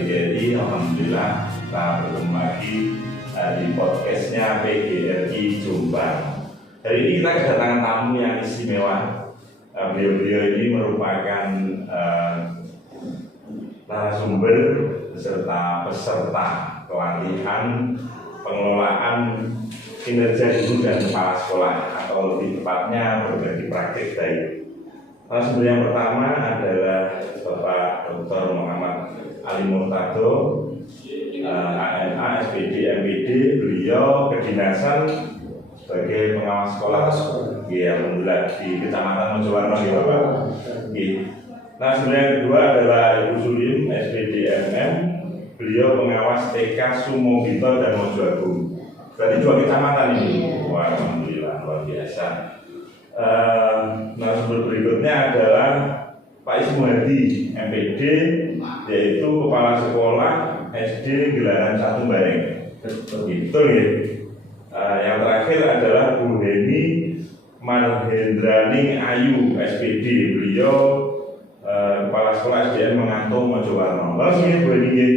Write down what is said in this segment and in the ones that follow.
PGRI. Alhamdulillah kita bertemu lagi di podcastnya PGRI Jombang. Hari ini kita kedatangan tamu yang istimewa. Beliau-beliau ini merupakan narasumber beserta peserta pelatihan pengelolaan kinerja guru dan kepala sekolah, atau lebih tepatnya berbagi praktik baik. Narasumber yang pertama adalah Bapak Dr. Muhammad Ali Murtado, ANA, SPD, MPD. Beliau kedinasan sebagai pengawas sekolah. Alhamdulillah di Kecamatan Mojowarno, ya Bapak. Narasumber yang kedua adalah Ibu Sulim, SPD, MM. Beliau pengawas TK Sumobito dan Mojoagung. Berarti 2 kecamatan ini. Wah, alhamdulillah luar biasa. Narasumber berikutnya adalah Pak Ismuhadi, MPD, yaitu Kepala Sekolah SD Gelaran 1 Bareng. Betul ya. Yang terakhir adalah Bu Heni Marhendraning Ayu, SPD. Beliau Kepala Sekolah SDN Mengantung Mojowarno. Lalu ini Bu Heni,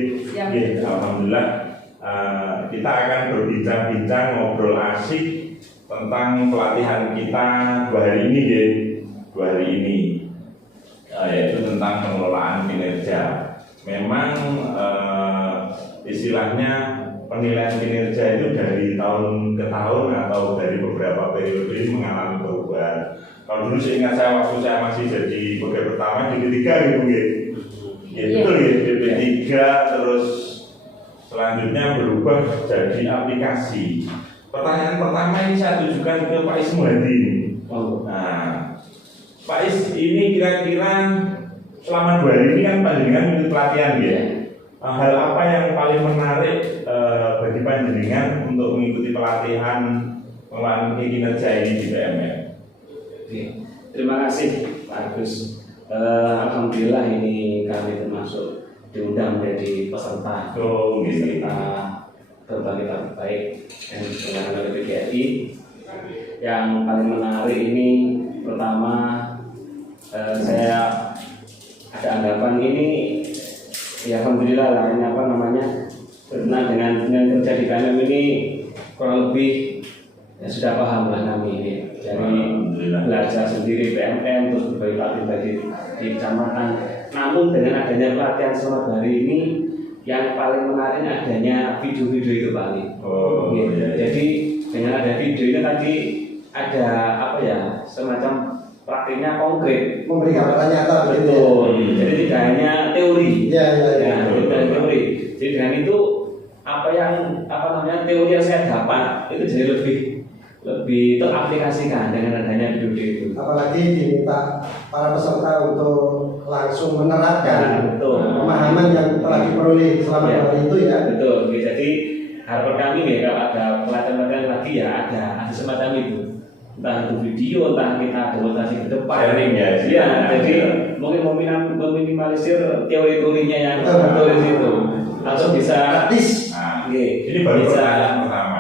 alhamdulillah. Kita akan berbincang-bincang, ngobrol asik tentang pelatihan kita 2 hari ini, yaitu tentang pengelolaan kinerja. Memang istilahnya penilaian kinerja itu dari tahun ke tahun atau dari beberapa periode mengalami perubahan. Kalau dulu seingat saya waktu saya masih jadi pegawai pertama di B3 betul ya, BP3, terus selanjutnya berubah jadi aplikasi. Pertanyaan pertama ini saya tujukan ke Pak Ismuhadi. Nah, Pak Is, ini kira-kira selama 2 hari ini kan panjenengan mengikuti pelatihan ya. Hal apa yang paling menarik bagi panjenengan untuk mengikuti pelatihan pengelolaan kinerja ini di PMM? Oke, terima kasih Pak Agus. Alhamdulillah ini kami termasuk diundang menjadi peserta berbagai praktik baik yang diselenggarakan oleh PGRI. Yang paling menarik ini pertama, saya ada anggapan ini ya alhamdulillah lah, ini berkenaan dengan kerja di KMM ini kurang lebih ya sudah paham lah kami ini dari belajar sendiri PMM, terus berbagi praktik di kecamatan. Namun dengan adanya pelatihan selama hari ini, yang paling menarik adanya video-video itu Pak. Jadi dengan ada video itu tadi ada semacam praktiknya konkret, memberi gambaran nyata. Betul. Jadi tidak hanya teori. Tidak teori. Jadi dengan itu teori yang saya dapat itu jadi lebih teraplikasikan dengan adanya video itu. Apalagi diminta para peserta untuk langsung menerapkan pemahaman yang telah diperoleh selama hari itu ya. Betul. Jadi harapan kami nih kalau ada pelatihan lagi ya ada semacam itu. Entah itu video, entah kita demonstrasi ke depan. Sharing ya. Jadi mungkin meminimalisir teori-teorinya yang betul di situ. Langsung bisa praktis. Ini baru pertanyaan pertama.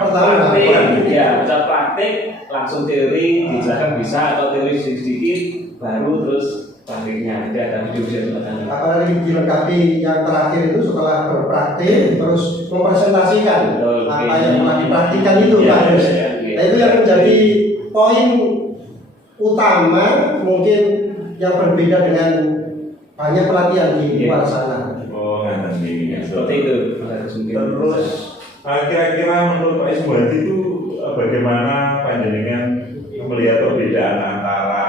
Bisa praktik, langsung teori dijelaskan bisa, atau teori sedikit, baru terus praktiknya. Jadi ada video semacam itu. Apalagi dilengkapi yang terakhir itu setelah berpraktik terus mempresentasikan apa yang telah dipraktikkan itu Pak. Nah itu yang menjadi poin utama mungkin yang berbeda dengan banyak pelatihan di luar sana. Seperti itu. Terus kira-kira menurut Pak Ismuhadi itu bagaimana panjenengan melihat perbedaan antara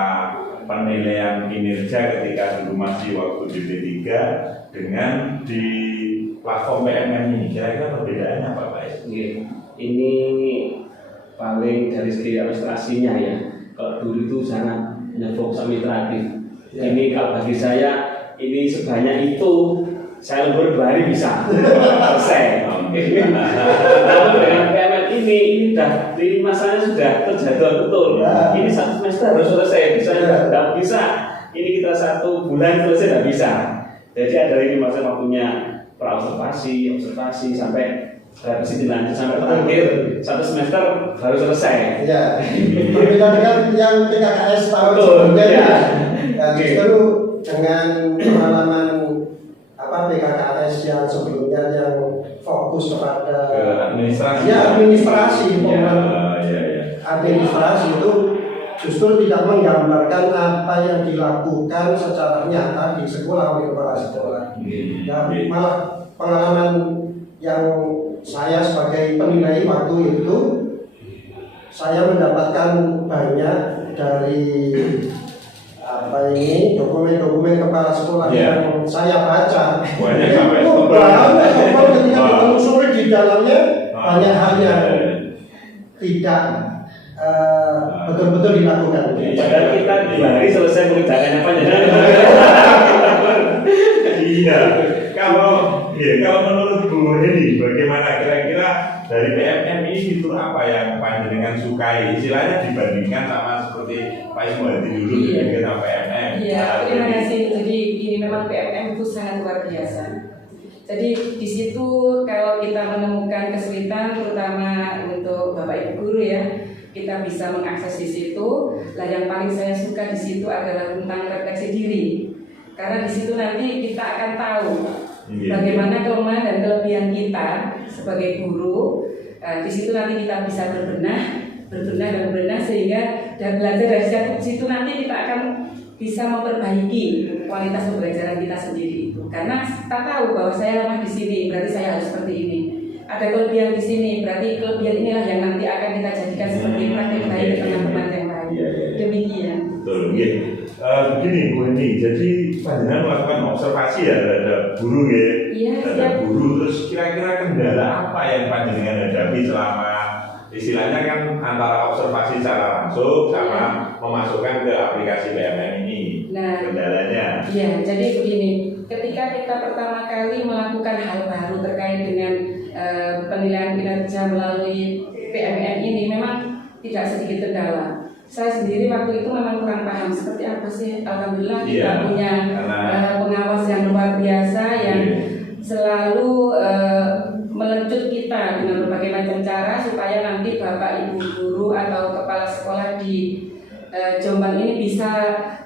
penilaian kinerja ketika dulu masih waktu di P3 dengan di platform PMM ini? Kira-kira perbedaannya apa Pak Is? Ini paling dari segi administrasinya ya. Kalau dulu itu sangat fokus administratif. Ini kalau bagi saya ini sebanyak itu saya lembur 2 hari bisa selesai. Namun dengan PMM ini sudah di masanya sudah terjadwal betul. Ini 1 semester harus selesai. Misalnya tidak bisa. Ini kita 1 bulan selesai tidak bisa. Jadi ada ini masa waktunya observasi sampai revisi lanjut sampai terakhir 1 semester baru selesai. Ya. Berbeda dengan yang PKKS tahun sebelumnya. Justru dengan pengalaman PKKS yang sebelumnya yang fokus kepada Ke administrasi. ya administrasi, administrasi itu justru tidak menggambarkan apa yang dilakukan secara nyata di sekolah oleh kepala sekolah. Ya, malah pengalaman yang saya sebagai penilai waktu itu, saya mendapatkan banyak dari dokumen-dokumen kepala sekolah yang saya baca. Banyak sampai banyak ketika ditelusuri di dalamnya banyak hal yang tidak betul-betul dilakukan. Padahal kita di hari selesai mengerjakan apa aja. Iya. Kalau menurut Bu Hedi, bagaimana kira-kira dari PMM ini fitur apa yang panjenengan sukai? Istilahnya dibandingkan sama seperti Pak Ismuhadi dulu dengan PMM. Iya, terima kasih. Jadi ini memang PMM itu sangat luar biasa. Jadi di situ kalau kita menemukan kesulitan, terutama untuk Bapak Ibu guru ya, kita bisa mengakses di situ. Lah yang paling saya suka di situ adalah tentang refleksi diri. Karena di situ nanti kita akan tahu bagaimana kelemahan dan kelebihan kita sebagai guru. Di situ nanti kita bisa berbenah sehingga dan belajar dari situ nanti kita akan bisa memperbaiki kualitas pembelajaran kita sendiri itu. Karena kita tahu bahwa saya lemah di sini, berarti saya harus seperti ini. Ada kelebihan di sini, berarti kelebihan inilah yang nanti akan kita jadikan seperti praktik baik di teman-teman yang lain. Demikian. Betul. Begini Bu Hedi, jadi panjenengan melakukan observasi ya terhadap guru ya. Iya, terhadap guru, terus kira-kira kendala apa yang panjenengan hadapi selama istilahnya kan antara observasi secara langsung sama memasukkan ke aplikasi PMM ini. Nah, kendalanya. Iya, jadi begini, ketika kita pertama kali melakukan hal baru terkait dengan penilaian kinerja melalui PMM ini memang tidak sedikit kendala. Saya sendiri waktu itu memang kurang paham seperti apa sih. Alhamdulillah kita punya pengawas yang luar biasa yang selalu melencut kita dengan berbagai macam cara supaya nanti Bapak Ibu guru atau kepala sekolah di Jombang ini bisa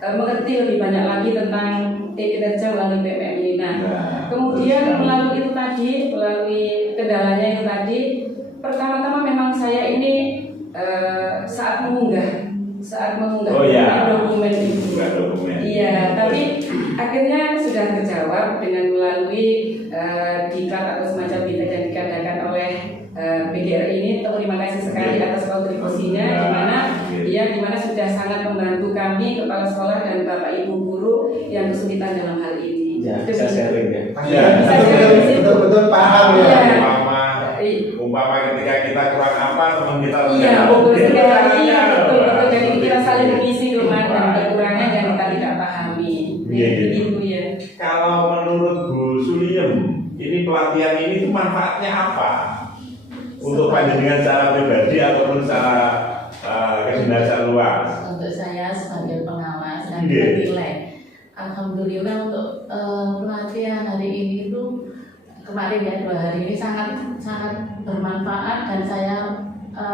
mengerti lebih banyak lagi tentang kinerja melalui PMM ini. Nah, kemudian melalui itu tadi, melalui kendalanya itu tadi, pertama-tama memang saya ini saat mengunggah dokumen itu. Iya, tapi akhirnya sudah terjawab dengan melalui diklat atau semacam yang dikatakan oleh BGR ini. Terima kasih sekali atas kontribusinya, di mana sudah sangat membantu kami kepala sekolah dan Bapak Ibu guru yang kesulitan dalam hal ini. Ya, bisa sharing ya. Betul-betul paham ya. Umpama ketika kita kurang apa, teman kita betul sekali. Jadi kita saling mengisi kelemahan dan kekurangan yang kita tidak pahami. Begitu ya. Kalau menurut Bu Suliem, ini pelatihan ini tuh manfaatnya apa? Untuk panjenengan secara pribadi ataupun secara kedinasan luas? Untuk saya sebagai pengawas dan penilai, alhamdulillah untuk pelatihan hari ini itu kemarin ya 2 hari ini sangat bermanfaat dan saya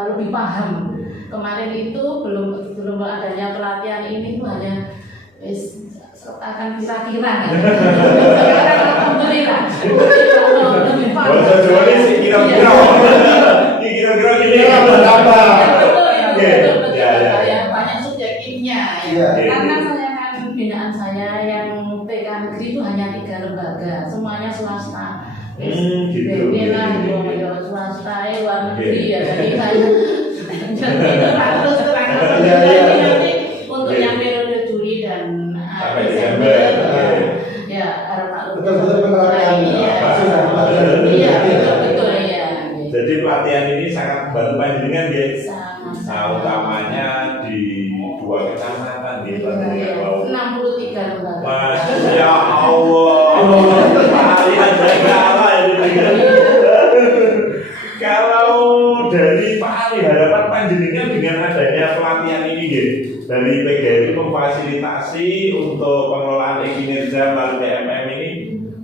lebih paham. Kemarin itu belum adanya pelatihan ini itu hanya akan kira-kira kan. Sekarang alhamdulillah lebih paham. Kira-kira gini apa? Banyak subjektifnya ya. Karena saya kan pembinaan saya yang TK negeri itu hanya 3 lembaga, semuanya swasta. Swasta luar negeri ya. Jadi saya terus terang nanti untuk yang periode Juli dan Desember ya harap betul ya. Jadi pelatihan ini sangat membantu panjenengan ya. Sangat. Utamanya di 2 kecamatan di 63 lembaga. Masya Allah. Pelatihan segala ini. Kalau dari Pak Ali, harapan panjenengan dengan adanya pelatihan ini dari PGRI memfasilitasi untuk pengelolaan kinerja melalui PMM ini,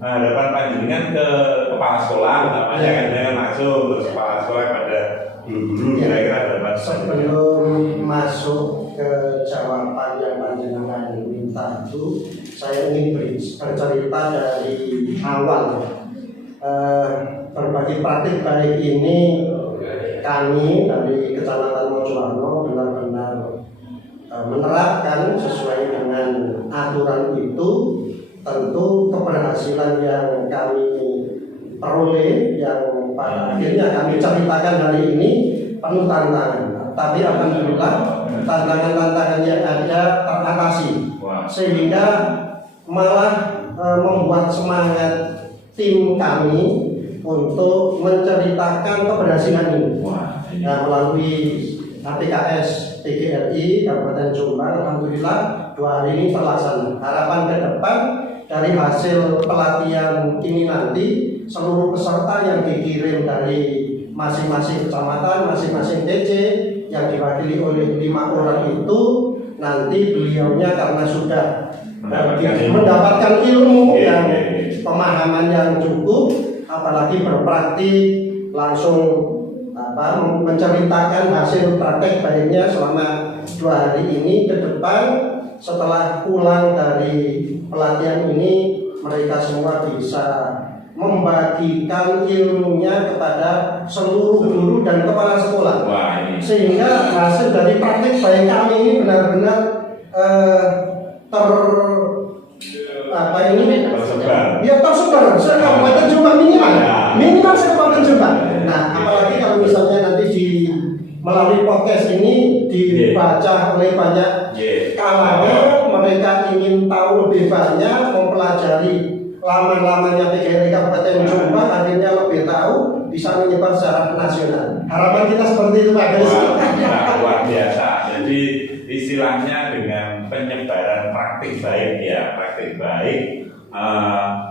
harapan panjenengan ke kepala sekolah, utamanya kan dengan langsung terus kepala sekolah pada guru-guru, kira-kira harapan sebelum masuk ke jawaban yang panjenengan minta diminta itu saya ingin bercerita dari awal. Berbagi praktik baik ini kami dari Kecamatan Mojowarno benar-benar menerapkan sesuai dengan aturan itu. Tentu keberhasilan yang kami peroleh yang pada akhirnya kami ceritakan hari ini penuh tantangan, tapi alhamdulillah tantangan-tantangan yang ada teratasi sehingga malah membuat semangat tim kami untuk menceritakan keberhasilan ini. Melalui APKS PGRI Kabupaten Jombang, alhamdulillah 2 hari ini terlaksana. Harapan ke depan dari hasil pelatihan ini nanti seluruh peserta yang dikirim dari masing-masing kecamatan, masing-masing DC yang diwakili oleh 5 orang itu nanti beliaunya karena sudah mendapatkan ilmu yang pemahaman yang cukup, apalagi berpraktik langsung menceritakan hasil praktek baiknya selama 2 hari ini ke depan. Setelah pulang dari pelatihan ini mereka semua bisa membagikan ilmunya kepada seluruh guru dan kepala sekolah. Sehingga hasil dari praktik baik kami ini benar-benar tersebar se-Kabupaten Jombang minimal se-Kabupaten Jombang. Nah, apalagi kalau misalnya nanti melalui podcast ini dibaca oleh banyak kalangan, mereka ingin tahu lebih banyak, mempelajari laman-lamannya PGRI Kabupaten Jombang, akhirnya lebih tahu, bisa menyebar secara nasional. Harapan kita seperti itu, Pak Garis. Luar biasa. Jadi istilahnya dengan penyebaran praktik baik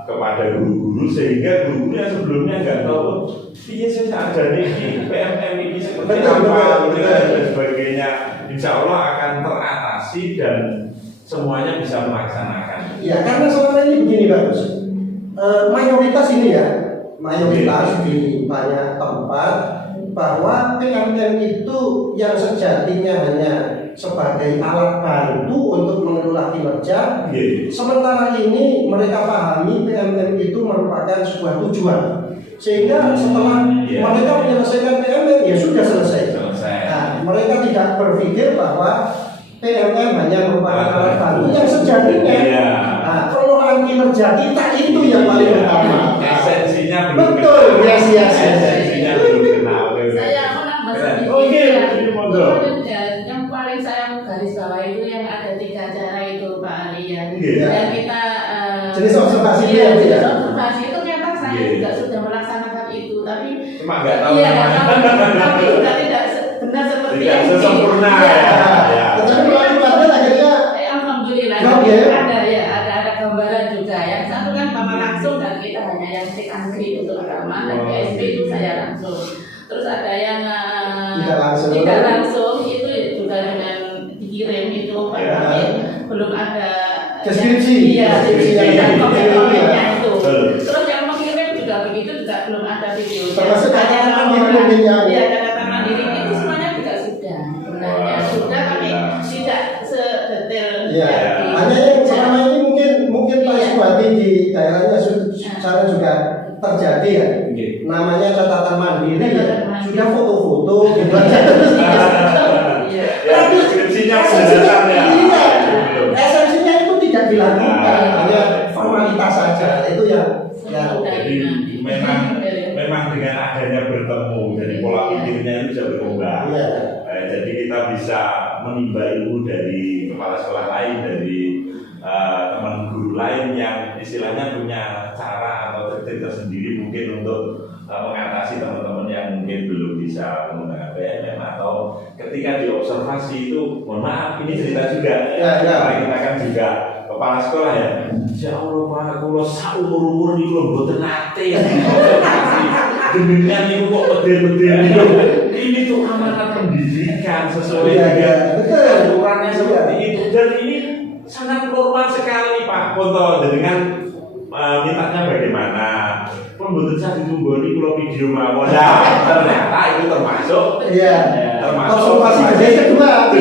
kepada guru-guru, sehingga gurunya sebelumnya nggak tahu saya ada ini PMM ini seperti apa dan sebagainya. Insya Allah akan teratasi dan semuanya bisa melaksanakan. Ya, karena selama ini begini bagus. Mayoritas ini mayoritas di banyak tempat bahwa PMM itu yang sejatinya hanya sebagai alat bantu untuk mengelola kinerja. Sementara ini mereka pahami PMM itu merupakan sebuah tujuan, sehingga setelah mereka menyelesaikan PMM ya sudah selesai. Nah, mereka tidak berpikir bahwa PMM hanya merupakan alat bantu yang sejatinya. Nah, pengelolaan kinerja kita itu yang paling utama. Esensinya belum. Betul, esensinya belum kenal. Saya menambah sedikit. Yang paling saya garis bawah itu yang ada 3 cara itu Pak Aryan. Dan kita jenis observasi jenis observasi itu ternyata saya juga sudah melaksanakan itu, tapi cuma nggak tahu tapi juga tidak benar seperti yang sempurna. Tetapi melalui akhirnya alhamdulillah ada gambaran juga. Yang satu kan Bapak langsung dan kita hanya yang tik angkri untuk agama, dan PSP itu saya langsung. Terus ada yang tidak langsung itu juga dengan dikirim itu tapi belum ada deskripsi. Dan komennya itu. Terus yang mengirim juga begitu, juga belum ada video. Termasuk kata-kata mandiri itu semuanya juga sudah. Sebenarnya sudah, tapi tidak sedetail. Hanya yang selama ini mungkin Pak Subati di daerahnya sana juga terjadi ya. Namanya catatan mandiri sudah foto-foto gitu aja. Tapi esensinya itu tidak dilakukan, hanya formalitas saja. Itu yang jadi memang dengan adanya bertemu, jadi pola pikirnya itu bisa berubah. Jadi kita bisa menimba ilmu dari kepala sekolah lain, dari teman guru lain yang istilahnya punya cara atau trik tersendiri mungkin untuk mengatasi teman-teman yang mungkin belum bisa menggunakan PMM, atau ketika diobservasi itu, mohon maaf ini cerita juga. Karena kita kan juga kepala sekolah ya. Ya Allah Pak, kalau saumur-umur ini belum boten nate observasi. Demikian itu kok bedel-bedel itu. Ini tuh amanat pendidikan sesuai dengan aturannya seperti itu. Dan ini sangat normal sekali Pak Ponto. Dengan mintanya bagaimana? Pembuatan saya ditunggoni kalau video mawon. Nah, ternyata itu termasuk observasi kedua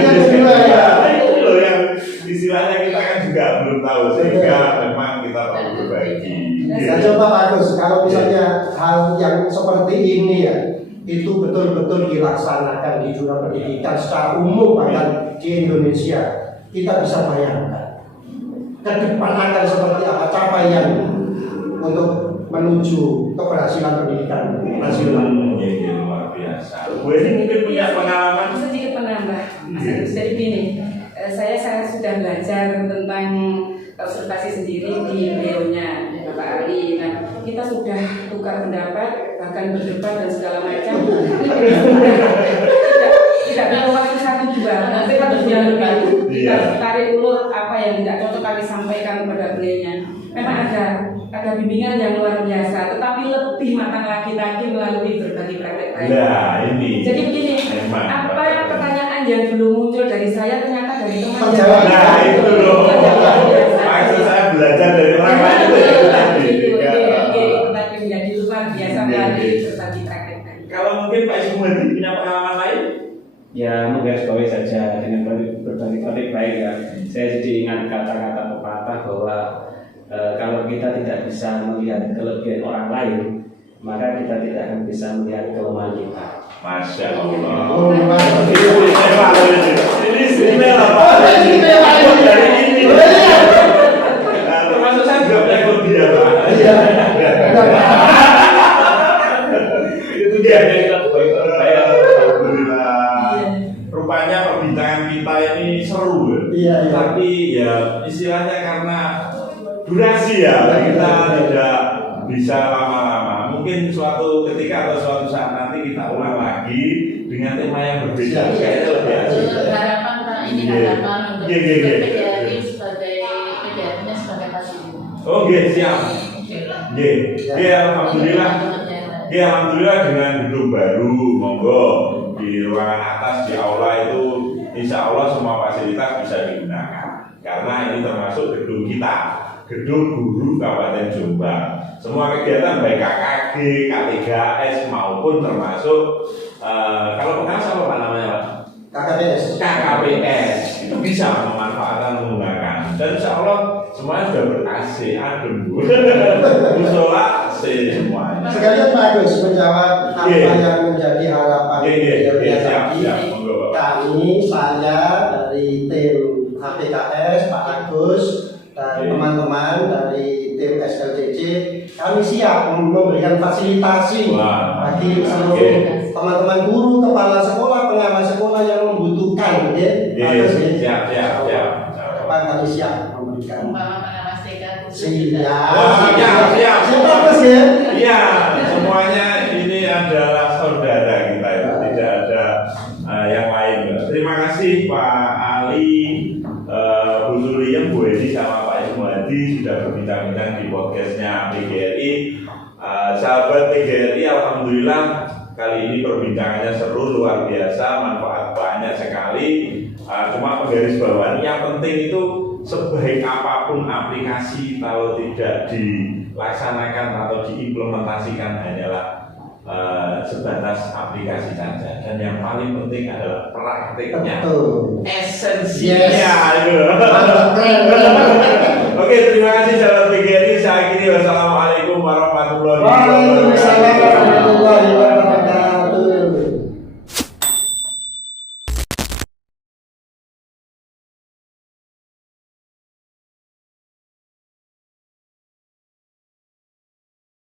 ya. Ini loh yang istilahnya kita kan juga belum tahu sehingga memang kita perlu berbagi. Nah, coba Pak Agus, kalau misalnya hal yang seperti ini ya, itu betul-betul dilaksanakan di dunia pendidikan secara umum bahkan di Indonesia, kita bisa bayangkan ke depan akan seperti apa capaian untuk menuju keberhasilan pendidikan nasional. Ini luar biasa. Bu ini mungkin punya pengalaman. Sedikit penambah, Mas Agus. Jadi gini, saya sudah belajar tentang observasi sendiri di beliaunya Bapak Ali. Nah, kita sudah tukar pendapat, bahkan berdebat dan segala macam. Tidak perlu waktu 1-2, nanti kita berdialog lagi. Kita tarik ulur apa yang tidak cocok kami sampaikan kepada beliaunya. Memang ada bimbingan yang luar biasa, tetapi lebih matang lagi melalui berbagai praktek baik. Nah, ini. Jadi begini, apa pertanyaan yang belum muncul dari saya ternyata dari teman. Nah, itu loh. Maksud saya belajar dari orang lain itu ya tadi. Itu tadi menjadi luar biasa melalui berbagi praktek baik. Kalau mungkin Pak Ismuhadi punya pengalaman lain? Ya menggarisbawahi saja dengan berbagi praktek baik ya. Saya jadi ingat kata-kata pepatah bahwa kalau kita tidak bisa melihat kelebihan orang lain, maka kita tidak akan bisa melihat kelemahan kita. Masya Allah. Ini istimewa Pak. Dari ini. Termasuk saya juga punya kelebihan Pak. Itu dia yang kita alhamdulillah. Rupanya perbincangan kita ini seru. Iya. Tapi ya istilahnya karena durasi ya kita tidak bisa lama-lama. Mungkin suatu ketika atau suatu saat nanti kita ulang lagi dengan tema yang berbeda. Kayaknya lebih asik. Harapan Pak, ini harapan untuk PGRI sebagai PGRI-nya sebagai pasien. Oke, siap. Alhamdulillah. Alhamdulillah dengan gedung baru, monggo di ruangan atas di aula itu insya Allah semua fasilitas bisa digunakan. Karena ini termasuk gedung kita. Gedung Guru Kabupaten Jombang. Semua kegiatan baik KKG, K3S maupun termasuk kalau pengas apa namanya Pak? KKPS itu bisa memanfaatkan menggunakan. Dan insya Allah semuanya sudah ber-AC, adem Bu. Musola AC semuanya. Sekalian Pak Agus menjawab apa yang menjadi harapan tadi. Kami, saya dari tim HPKS, Pak Agus, dan teman-teman dari tim SLCC, kami siap memberikan fasilitasi bagi seluruh teman-teman guru, kepala sekolah, pengawas sekolah yang membutuhkan. Siap. Kapan kami siap memberikan? Pengawas TK Siap. Iya, semuanya ini adalah saudara kita itu, tidak ada yang lain. Terima kasih Pak Ali, Bu Surya, Bu Edi sama Pak Ismuhadi sudah berbincang-bincang di podcastnya PGRI. Sahabat PGRI, alhamdulillah kali ini perbincangannya seru, luar biasa, manfaat banyak sekali. Cuma penggarisbawahan yang penting itu sebaik apapun aplikasi kalau tidak dilaksanakan atau diimplementasikan hanyalah sebatas aplikasi saja, dan yang paling penting adalah praktiknya, esensinya. Oke, terima kasih sahabat PGRI. Saya akhiri, wassalamualaikum warahmatullahi wabarakatuh.